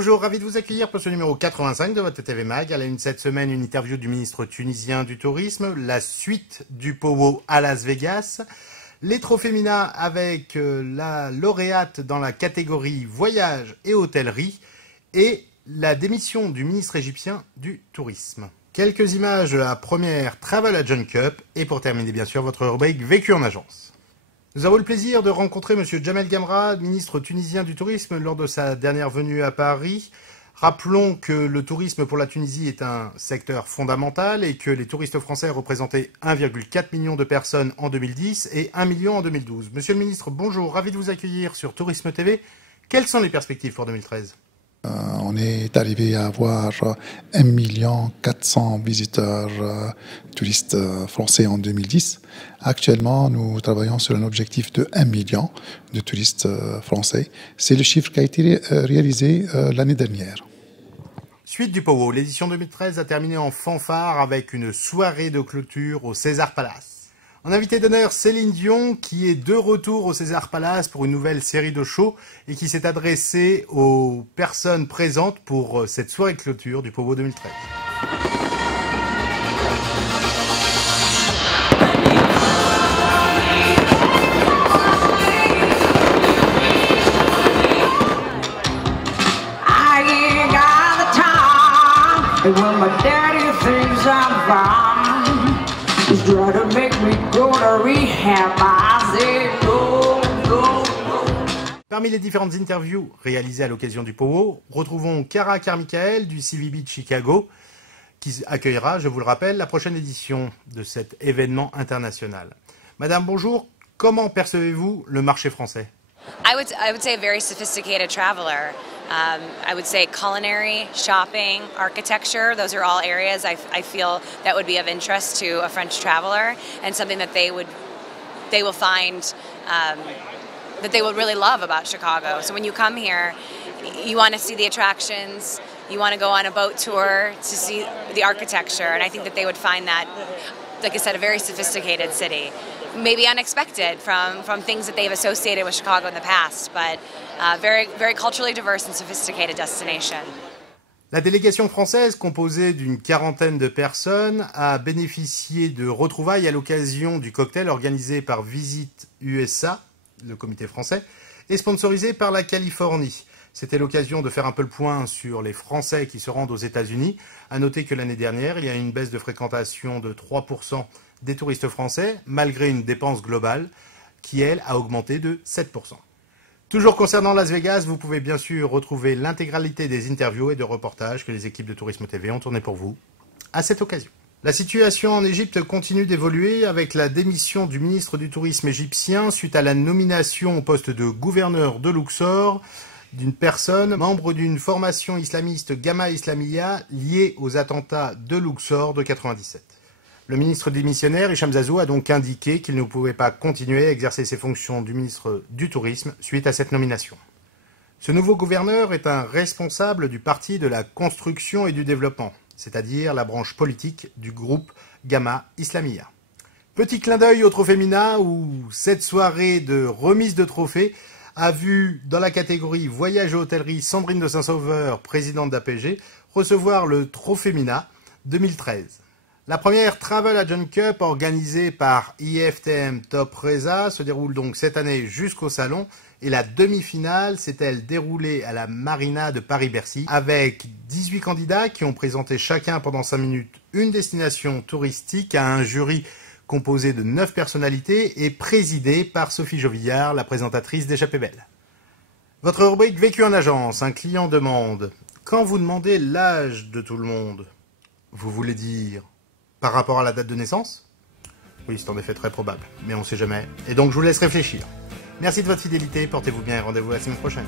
Bonjour, ravi de vous accueillir pour ce numéro 85 de votre TV Mag. À la une cette semaine, une interview du ministre tunisien du Tourisme, la suite du Powo à Las Vegas, les trophées Mina avec la lauréate dans la catégorie voyage et hôtellerie et la démission du ministre égyptien du Tourisme. Quelques images de la première Travel Agent Cup et pour terminer bien sûr votre rubrique Vécu en agence. Nous avons le plaisir de rencontrer M. Jamel Gamra, ministre tunisien du Tourisme, lors de sa dernière venue à Paris. Rappelons que le tourisme pour la Tunisie est un secteur fondamental et que les touristes français représentaient 1,4 million de personnes en 2010 et 1 million en 2012. Monsieur le ministre, bonjour, ravi de vous accueillir sur Tourisme TV. Quelles sont les perspectives pour 2013 ? On est arrivé à avoir 1 400 000 visiteurs touristes français en 2010. Actuellement, nous travaillons sur un objectif de 1 million de touristes français. C'est le chiffre qui a été réalisé l'année dernière. Suite du Powo, l'édition 2013 a terminé en fanfare avec une soirée de clôture au César Palace. En invité d'honneur, Céline Dion, qui est de retour au César Palace pour une nouvelle série de shows et qui s'est adressée aux personnes présentes pour cette soirée de clôture du Powo 2013. Parmi les différentes interviews réalisées à l'occasion du Powo, retrouvons Cara Carmichael du CVB de Chicago, qui accueillera, je vous le rappelle, la prochaine édition de cet événement international. Madame, bonjour. Comment percevez-vous le marché français? I would say a very sophisticated traveler. I would say culinary, shopping, architecture, those are all areas I feel that would be of interest to a French traveler and something that they will find that they will really love about Chicago. So when you come here, you want to see the attractions, you want to go on a boat tour to see the architecture, and I think that they would find that, like I said, a very sophisticated city. Maybe unexpected from things that they've associated with Chicago in the past, but very, very culturally diverse and sophisticated destination. La délégation française, composée d'une quarantaine de personnes, a bénéficié de retrouvailles à l'occasion du cocktail organisé par Visite USA, le comité français, et sponsorisé par la Californie. C'était l'occasion de faire un peu le point sur les Français qui se rendent aux États-Unis. À noter que l'année dernière, il y a eu une baisse de fréquentation de 3% des touristes français, malgré une dépense globale qui, elle, a augmenté de 7%. Toujours concernant Las Vegas, vous pouvez bien sûr retrouver l'intégralité des interviews et de reportages que les équipes de Tourisme TV ont tourné pour vous à cette occasion. La situation en Égypte continue d'évoluer avec la démission du ministre du Tourisme égyptien suite à la nomination au poste de gouverneur de Luxor d'une personne membre d'une formation islamiste Gamma Islamiyya liée aux attentats de Luxor de 1997. Le ministre démissionnaire, Hicham Zazou, a donc indiqué qu'il ne pouvait pas continuer à exercer ses fonctions du ministre du Tourisme suite à cette nomination. Ce nouveau gouverneur est un responsable du Parti de la Construction et du Développement, c'est-à-dire la branche politique du groupe Gamma Islamiyya. Petit clin d'œil au trophée Mina où cette soirée de remise de trophées a vu dans la catégorie voyage et hôtellerie Sandrine de Saint-Sauveur, présidente d'APG, recevoir le trophée Mina 2013. La première Travel Agent Cup organisée par IFTM Top Reza se déroule donc cette année jusqu'au salon et la demi-finale s'est-elle déroulée à la Marina de Paris-Bercy avec 18 candidats qui ont présenté chacun pendant 5 minutes une destination touristique à un jury composé de 9 personnalités et présidé par Sophie Jovillard, la présentatrice d'Échappée Belle. Votre rubrique Vécu en agence, un client demande « Quand vous demandez l'âge de tout le monde, vous voulez dire par rapport à la date de naissance ?» Oui, c'est en effet très probable, mais on ne sait jamais. Et donc je vous laisse réfléchir. Merci de votre fidélité, portez-vous bien et rendez-vous la semaine prochaine.